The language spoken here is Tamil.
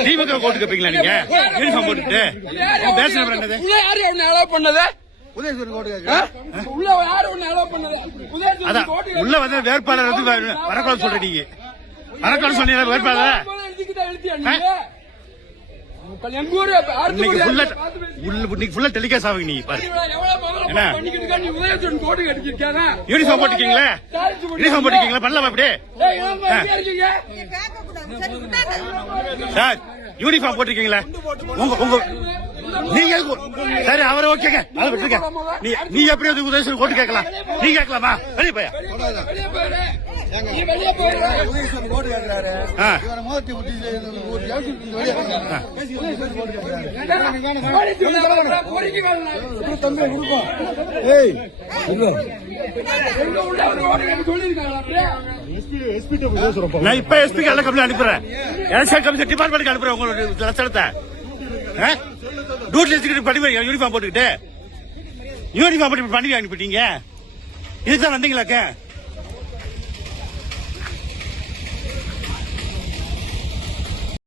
திமுக கோட்டு கேப்பீங்களா நீங்க யூனிஃபார்ம் போட்டுட்டு பேசுறது யாரு ஒண்ணு அலோவ் பண்ணது உள்ள வந்து வேட்பாளர் வந்து வரக்கூடாது சொல்ற நீங்க வரக்கூடாது சொன்னீங்க வேட்பாளர் டெலிகாஸ்ட் ஆகுங்க நீங்க பாரு யூனிஃபார்ம் போட்டுக்கீங்களா யூனிஃபார்ம் போட்டுக்கீங்களா பண்ணலாமா அப்படி சார் யூனிஃபார்ம் போட்டிருக்கீங்களா உங்க நீங்க சரி அவரை ஓகேங்க அதை விட்டுருக்க நீ எப்படி உதவி ஓட்டு கேட்கலாம் நீ கேட்கலாமா வெளியே போயா நான் இப்ப எஸ்பி எல்லாம் கம்பெனி அனுப்புறேன் எலெக்ஷன் கமிஷன் டிபார்ட்மெண்ட் அனுப்புறேன் உங்களோட லட்சணத்தை டூட்ல பண்ணி யூனிஃபார்ம் போட்டுக்கிட்டு யூனிஃபார்ம் போட்டு பண்ணி அனுப்பிட்டீங்க இதுதான் வந்தீங்களாக்க